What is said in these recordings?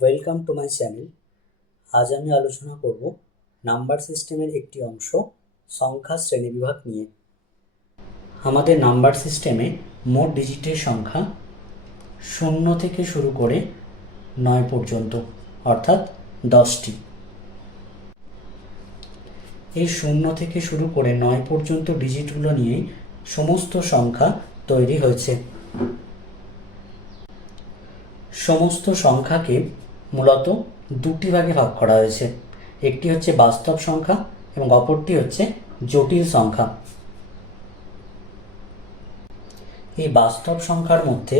Welcome to my channel আজ আমি আলোচনা করব নাম্বার সিস্টেমের একটি অংশ, সংখ্যা শ্রেণীবিভাগ নিয়ে। আমাদের নাম্বার সিস্টেমে মোট ডিজিটের সংখ্যা শূন্য থেকে শুরু করে নয় পর্যন্ত, অর্থাৎ দশটি। এই শূন্য থেকে শুরু করে নয় পর্যন্ত ডিজিটগুলো নিয়েই সমস্ত সংখ্যা তৈরি হয়েছে। সমস্ত সংখ্যাকে মূলত দুটি ভাগে ভাগ করা হয়েছে। একটি হচ্ছে বাস্তব সংখ্যা এবং অপরটি হচ্ছে জটিল সংখ্যা। এই বাস্তব সংখ্যার মধ্যে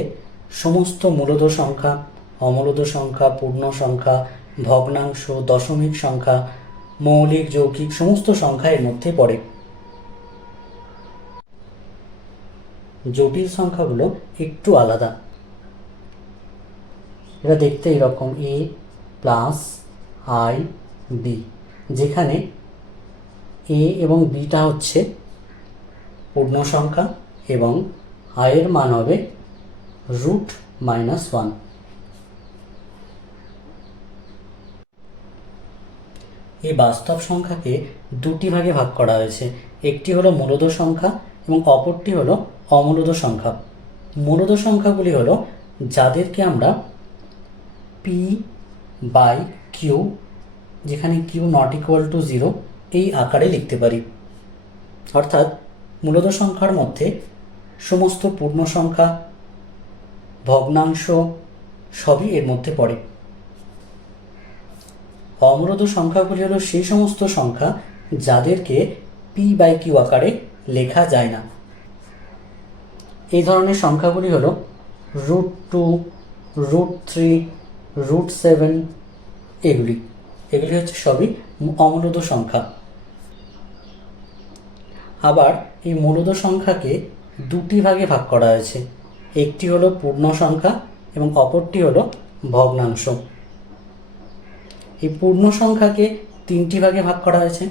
সমস্ত মূলদ সংখ্যা অমূলদ সংখ্যা, পূর্ণ সংখ্যা, ভগ্নাংশ, দশমিক সংখ্যা, মৌলিক, যৌগিক সমস্ত সংখ্যা এর মধ্যে পড়ে। জটিল সংখ্যাগুলো একটু আলাদা। এটা দেখতে এরকম এ প্লাস আই বি যেখানে এ এবং বিটা হচ্ছে পূর্ণ সংখ্যা এবং আয়ের মান হবে রুট মাইনাস ওয়ান এই বাস্তব সংখ্যাকে দুটি ভাগে ভাগ করা হয়েছে। একটি হলো মূলদ সংখ্যা এবং অপরটি হলো অমূলদ সংখ্যা। মূলদ সংখ্যাগুলি হলো যাদেরকে আমরা পি বাই কিউ যেখানে Q not equal to zero এই আকারে লিখতে পারি। অর্থাৎ মূলদ সংখ্যার মধ্যে সমস্ত পূর্ণ সংখ্যা, ভগ্নাংশ সবই এর মধ্যে পড়ে। অমূলদ সংখ্যাগুলি হলো সেই সমস্ত সংখ্যা যাদেরকে পি বাই কিউ আকারে লেখা যায় না। এই ধরনের সংখ্যাগুলি হলো root two root three root seven এগুলি। এগুলি হচ্ছে সবই অমূলদ সংখ্যা। আবার এই মূলদ সংখ্যাকে দুটি ভাগে ভাগ করা হয়েছে। একটি হলো পূর্ণ সংখ্যা এবং অপরটি হলো ভগ্নাংশ। এই পূর্ণ সংখ্যাকে তিনটি ভাগে ভাগ করা হয়েছে।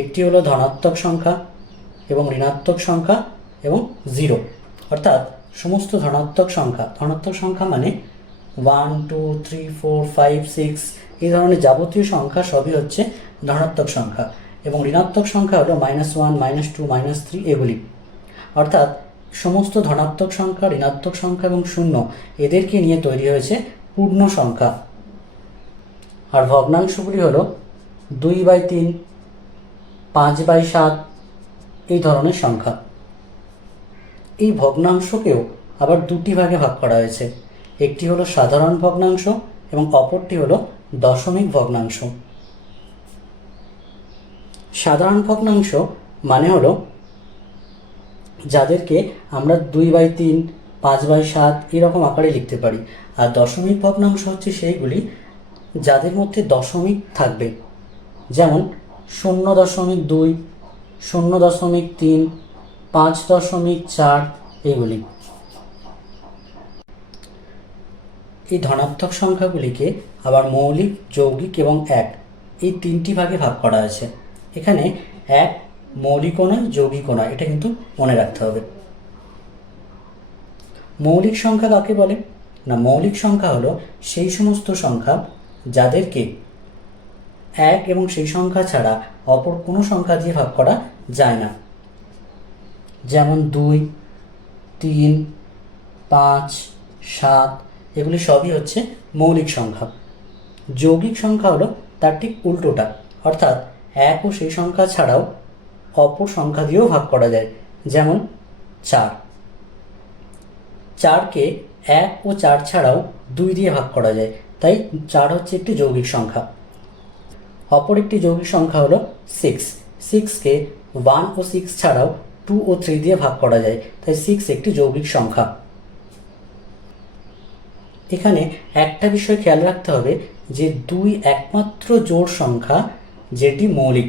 একটি হলো ধনাত্মক সংখ্যা এবং ঋণাত্মক সংখ্যা এবং জিরো। অর্থাৎ সমস্ত ধনাত্মক সংখ্যা ধনাত্মক সংখ্যা মানে one two three four five six এই ধরনের যাবতীয় সংখ্যা সবই হচ্ছে ধনাত্মক সংখ্যা এবং ঋণাত্মক সংখ্যা হলো minus one minus two minus three এগুলি। অর্থাৎ সমস্ত ধনাত্মক সংখ্যা, ঋণাত্মক সংখ্যা এবং শূন্য এদেরকে নিয়ে তৈরি হয়েছে পূর্ণ সংখ্যা। আর ভগ্নাংশগুলি হলো দুই বাই তিন, পাঁচ বাই সাত, এই ধরনের সংখ্যা। এই ভগ্নাংশকেও আবার দুটি ভাগে ভাগ করা হয়েছে। একটি হলো সাধারণ ভগ্নাংশ এবং অপরটি হলো দশমিক ভগ্নাংশ। সাধারণ ভগ্নাংশ মানে হলো যাদেরকে আমরা দুই বাই তিন, পাঁচ বাই সাত এরকম আকারে লিখতে পারি। আর দশমিক ভগ্নাংশ হচ্ছে সেইগুলি যাদের মধ্যে দশমিক থাকবে। যেমন শূন্য দশমিক দুই, শূন্য দশমিক তিন, পাঁচ দশমিক চার এগুলি। এই ধনাত্মক সংখ্যাগুলিকে আবার মৌলিক, যৌগিক এবং এক, এই তিনটি ভাগে ভাগ করা আছে এখানে এক মৌলিকও নয় যৌগিকও নয়, এটা কিন্তু মনে রাখতে হবে। মৌলিক সংখ্যা কাকে বলে? না, মৌলিক সংখ্যা হলো সেই সমস্ত সংখ্যা যাদেরকে এক এবং সেই সংখ্যা ছাড়া অপর কোনো সংখ্যা দিয়ে ভাগ করা যায় না। যেমন দুই, তিন, পাঁচ, সাত এগুলি সবই হচ্ছে মৌলিক সংখ্যা। যৌগিক সংখ্যা হলো তার ঠিক উল্টোটা, অর্থাৎ এক ও সেই সংখ্যা ছাড়াও অপর সংখ্যা দিয়েও ভাগ করা যায়, যেমন চার। চারকে এক ও চার ছাড়াও দুই দিয়ে ভাগ করা যায়, তাই চার হচ্ছে একটি যৌগিক সংখ্যা। অপর একটি যৌগিক সংখ্যা হলো সিক্স সিক্সকে ওয়ান ও সিক্স ছাড়াও টু ও থ্রি দিয়ে ভাগ করা যায়, তাই সিক্স একটি যৌগিক সংখ্যা। এখানে একটা বিষয় খেয়াল রাখতে হবে যে দুই একমাত্র জোড় সংখ্যা যেটি মৌলিক,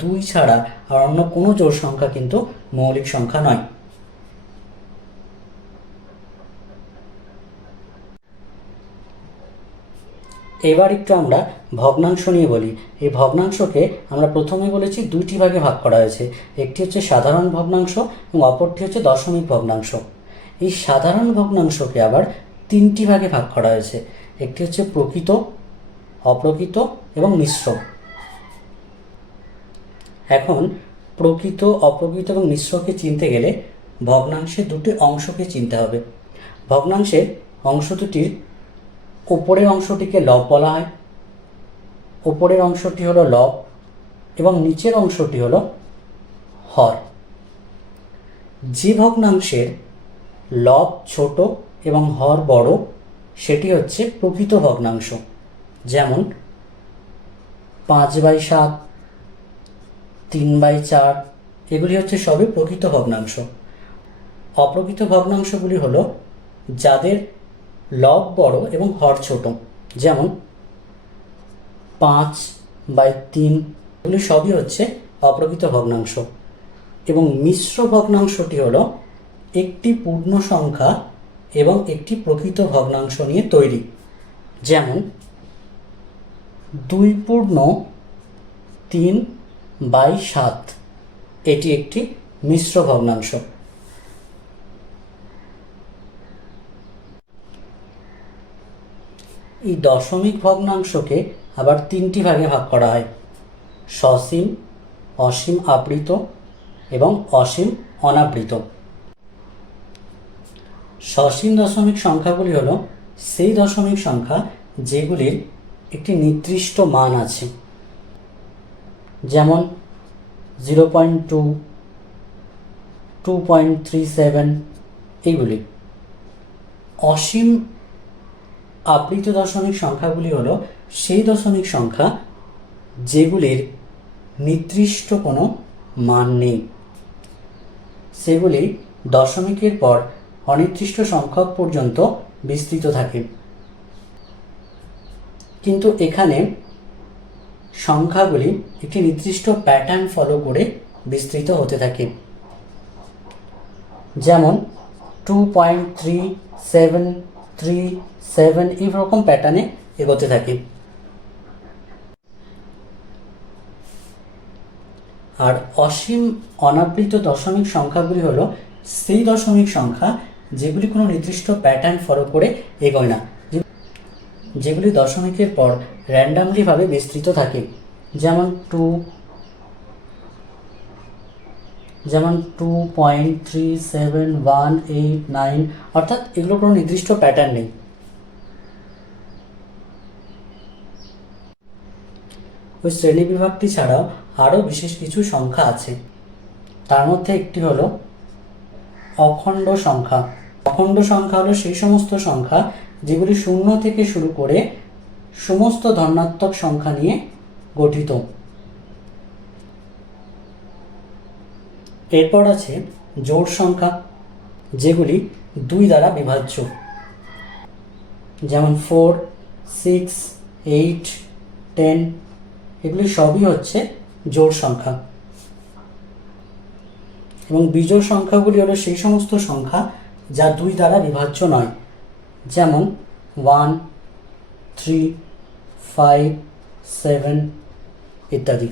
দুই ছাড়া আর অন্য কোনো জোড় সংখ্যা কিন্তু মৌলিক সংখ্যা নয়। এবার একটু আমরা ভগ্নাংশ নিয়ে বলি। এই ভগ্নাংশকে আমরা প্রথমে বলেছি দুইটি ভাগে ভাগ করা হয়েছে। একটি হচ্ছে সাধারণ ভগ্নাংশ এবং অপরটি হচ্ছে দশমিক ভগ্নাংশ। এই সাধারণ ভগ্নাংশকে আবার তিনটি ভাগে ভাগ করা হয়েছে। একটি হচ্ছে প্রকৃত, অপ্রকৃত এবং মিশ্র এখন প্রকৃত, অপ্রকৃত এবং মিশ্রকে চিনতে গেলে ভগ্নাংশের দুটি অংশকে চিনতে হবে। ভগ্নাংশের অংশ দুটির উপরের অংশটিকে লব বলা হয়। উপরের অংশটি হলো লব এবং নিচের অংশটি হলো হর। যে ভগ্নাংশের লব ছোট এবং হর বড়, সেটি হচ্ছে প্রকৃত ভগ্নাংশ। যেমন পাঁচ বাই সাত, তিন বাই চার, এগুলি হচ্ছে সবই প্রকৃত ভগ্নাংশ। অপ্রকৃত ভগ্নাংশগুলি হল যাদের লব বড় এবং হর ছোট। যেমন পাঁচ বাই তিন, এগুলি সবই হচ্ছে অপ্রকৃত ভগ্নাংশ। এবং মিশ্র ভগ্নাংশটি হল একটি পূর্ণ সংখ্যা এবং একটি প্রকৃত ভগ্নাংশ নিয়ে তৈরি। যেমন, দুই পূর্ণ তিন বাই সাত। এটি একটি মিশ্র ভগ্নাংশ। এই দশমিক ভগ্নাংশকে আবার তিনটি ভাগে ভাগ করা হয়। সসীম, অসীম আবৃত এবং অসীম অনাবৃত। সসীম দশমিক সংখ্যাগুলি হলো সেই দশমিক সংখ্যা যেগুলির একটি নির্দিষ্ট মান আছে। যেমন zero point two two point three seven এইগুলি অসীম আবৃত দশমিক সংখ্যাগুলি হলো সেই দশমিক সংখ্যা যেগুলির নির্দিষ্ট কোনো মান নেই। সেগুলি দশমিকের পর অনির্দিষ্ট সংখ্যক পর্যন্ত বিস্তৃত থাকে। কিন্তু এখানে সংখ্যাগুলি একটি নির্দিষ্ট প্যাটার্ন ফলো করে বিস্তৃত হতে থাকে। যেমন two point three seven three seven এই রকম প্যাটার্নে এগোতে থাকে। আর অসীম অনাবৃত দশমিক সংখ্যাগুলি হলো সেই দশমিক সংখ্যা যেগুলি কোনো নির্দিষ্ট প্যাটার্ন ফলো করে এগোয় না। যেগুলি দশমিকের পর র্যান্ডামলিভাবে বিস্তৃত থাকে। যেমন টু যেমন two point three seven one eight nine অর্থাৎ এগুলো কোনো নির্দিষ্ট প্যাটার্ন নেই। ওই শ্রেণি বিভাগটি ছাড়াও আরও বিশেষ কিছু সংখ্যা আছে। তার মধ্যে একটি হলো অখণ্ড সংখ্যা। অখণ্ড সংখ্যা হলো সেই সমস্ত সংখ্যা যেগুলি শূন্য থেকে শুরু করে সমস্ত ধনাত্মক সংখ্যা নিয়ে গঠিত। এরপর আছে জোড় সংখ্যা, যেগুলি দুই দ্বারা বিভাজ্য। যেমন ফোর সিক্স এইট টেন এগুলি সবই হচ্ছে জোড় সংখ্যা। এবং বিজোড় সংখ্যাগুলি হলো সেই সমস্ত সংখ্যা যা দুই দ্বারা বিভাজ্য নয়। যেমন ওয়ান থ্রি ফাইভ সেভেন ইত্যাদি।